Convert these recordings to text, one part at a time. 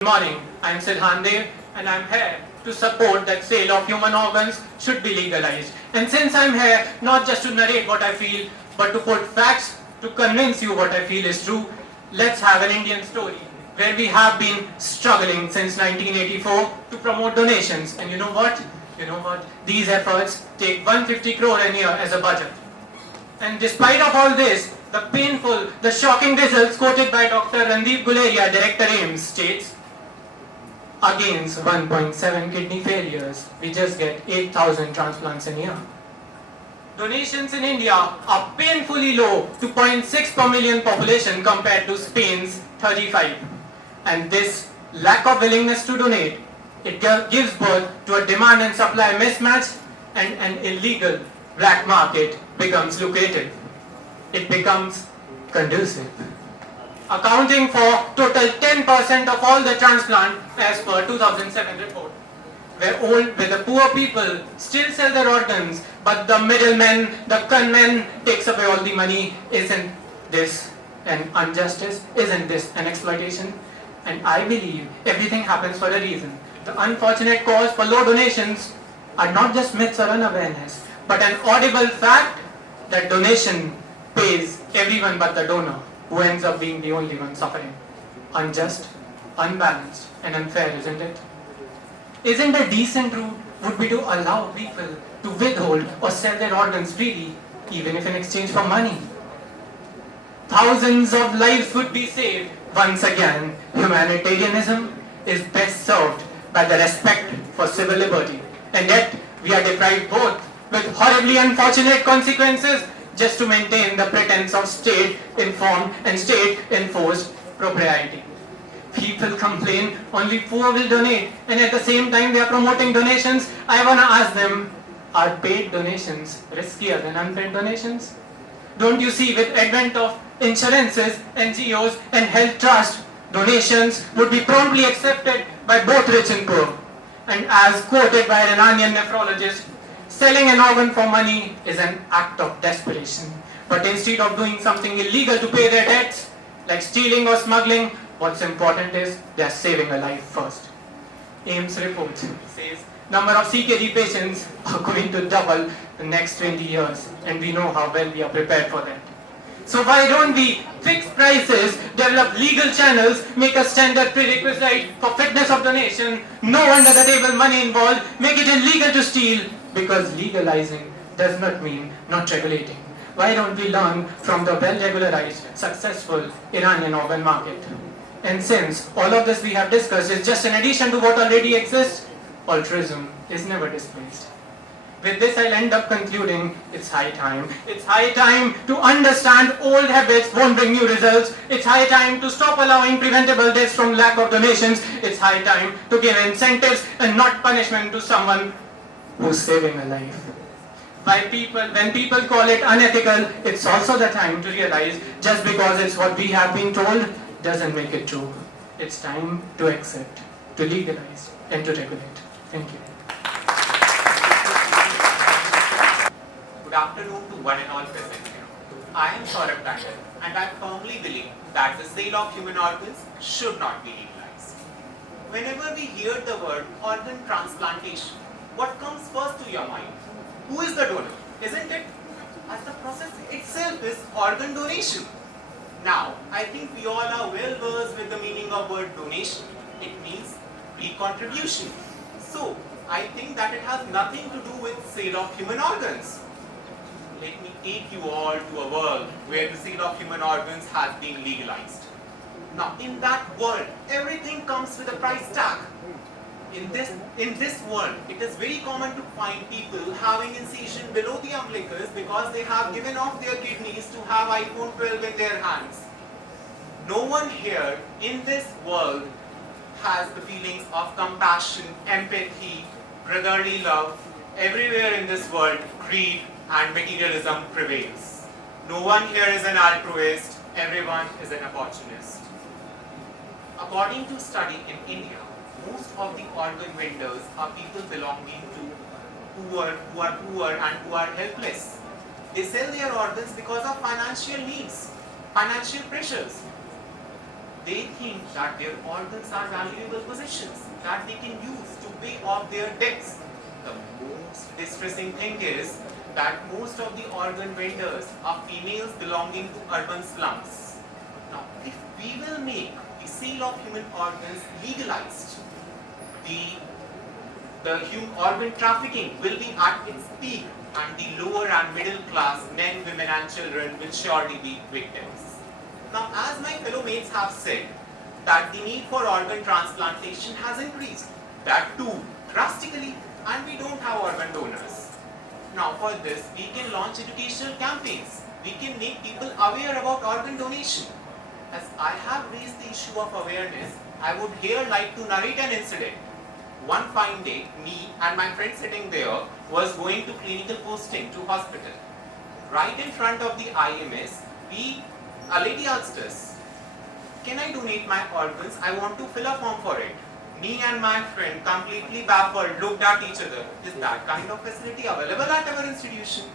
Good morning, I am Siddhant and I am here to support that sale of human organs should be legalized. And since I am here not just to narrate what I feel, but to put facts to convince you what I feel is true, let's have an Indian story where we have been struggling since 1984 to promote donations. And you know what? These efforts take 150 crore a year as a budget. And despite of all this, the shocking results quoted by Dr. Randeep Guleria, Director AIMS, states, against 1.7 kidney failures, we just get 8,000 transplants a year. Donations in India are painfully low to 0.6 per million population compared to Spain's 35. And this lack of willingness to donate, it gives birth to a demand and supply mismatch, and an illegal black market becomes lucrative. It becomes conducive, accounting for total 10% of all the transplant as per 2007 report, where the poor people still sell their organs, but the middlemen, the conmen takes away all the money. Isn't this an injustice? Isn't this an exploitation? And I believe everything happens for a reason. The unfortunate cause for low donations are not just myths or unawareness, but an audible fact that donation pays everyone but the donor, who ends up being the only one suffering. Unjust, unbalanced, and unfair, isn't it? Isn't a decent route would be to allow people to withhold or sell their organs freely, even if in exchange for money? Thousands of lives would be saved. Once again, humanitarianism is best served by the respect for civil liberty. And yet, we are deprived both, with horribly unfortunate consequences, just to maintain the pretense of state-informed and state-enforced propriety. People complain only poor will donate, and at the same time they are promoting donations. I want to ask them, are paid donations riskier than unpaid donations? Don't you see, with advent of insurances, NGOs and health trusts, donations would be promptly accepted by both rich and poor. And as quoted by an Iranian nephrologist, selling an organ for money is an act of desperation. But instead of doing something illegal to pay their debts, like stealing or smuggling, what's important is they are saving a life first. AIMS report says number of CKD patients are going to double the next 20 years, and we know how well we are prepared for that. So why don't we fix prices, develop legal channels, make a standard prerequisite for fitness of donation, no under the table money involved, make it illegal to steal, because legalizing does not mean not regulating. Why don't we learn from the well-regularized, successful Iranian organ market? And since all of this we have discussed is just an addition to what already exists, altruism is never displaced. With this, I'll end up concluding, it's high time. It's high time to understand old habits won't bring new results. It's high time to stop allowing preventable deaths from lack of donations. It's high time to give incentives and not punishment to someone who's saving a life. When people call it unethical, it's also the time to realize just because it's what we have been told doesn't make it true. It's time to accept, to legalize, and to regulate. Thank you. Good afternoon to one and all present here. I am Sourabh, and I firmly believe that the sale of human organs should not be legalized. Whenever we hear the word organ transplantation, what comes first to your mind? Who is the donor? Isn't it? As the process itself is organ donation. Now, I think we all are well versed with the meaning of word donation. It means pre-contribution. So, I think that it has nothing to do with sale of human organs. Let me take you all to a world where the sale of human organs has been legalized. Now, in that world, everything comes with a price tag. In this world, it is very common to find people having incision below the umbilicus because they have given off their kidneys to have iPhone 12 in their hands. No one here in this world has the feelings of compassion, empathy, brotherly love. Everywhere in this world, greed and materialism prevails. No one here is an altruist, everyone is an opportunist. According to study in India, most of the organ vendors are people belonging to who are poor and who are helpless. They sell their organs because of financial needs, financial pressures. they think that their organs are valuable possessions that they can use to pay off their debts. The most distressing thing is that most of the organ vendors are females belonging to urban slums. Now, if we will make the sale of human organs legalized, the human organ trafficking will be at its peak, and the lower and middle class men, women and children will surely be victims. Now, as my fellow mates have said, that the need for organ transplantation has increased, that too drastically, and we don't have organ donors. Now, for this, we can launch educational campaigns. We can make people aware about organ donation. As I have raised the issue of awareness, I would here like to narrate an incident. One fine day, me and my friend sitting there was going to clinical posting to hospital. Right in front of the IMS, a lady asked us, "Can I donate my organs? I want to fill a form for it." Me and my friend, completely baffled, looked at each other. Is that kind of facility available at our institution?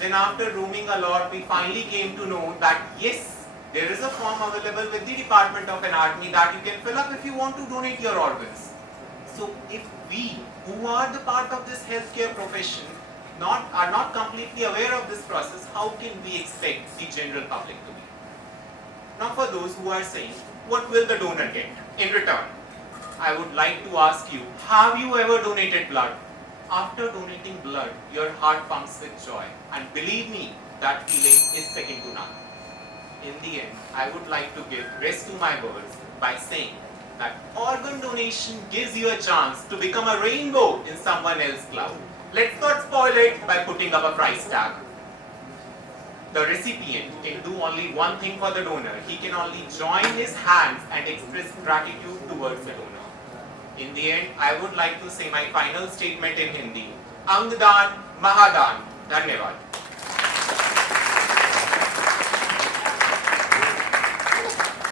Then after roaming a lot, we finally came to know that yes, there is a form available with the Department of Anatomy that you can fill up if you want to donate your organs. So if we, who are the part of this healthcare profession, are not completely aware of this process, how can we expect the general public to be? Now, for those who are saying, what will the donor get in return? I would like to ask you, have you ever donated blood? After donating blood, your heart pumps with joy, and believe me, that feeling is second to none. In the end, I would like to give rest to my words by saying that organ donation gives you a chance to become a rainbow in someone else's cloud. Let's not spoil it by putting up a price tag. The recipient can do only one thing for the donor. He can only join his hands and express gratitude towards the donor. In the end, I would like to say my final statement in Hindi. Angdan Mahadan. Dhanyavad.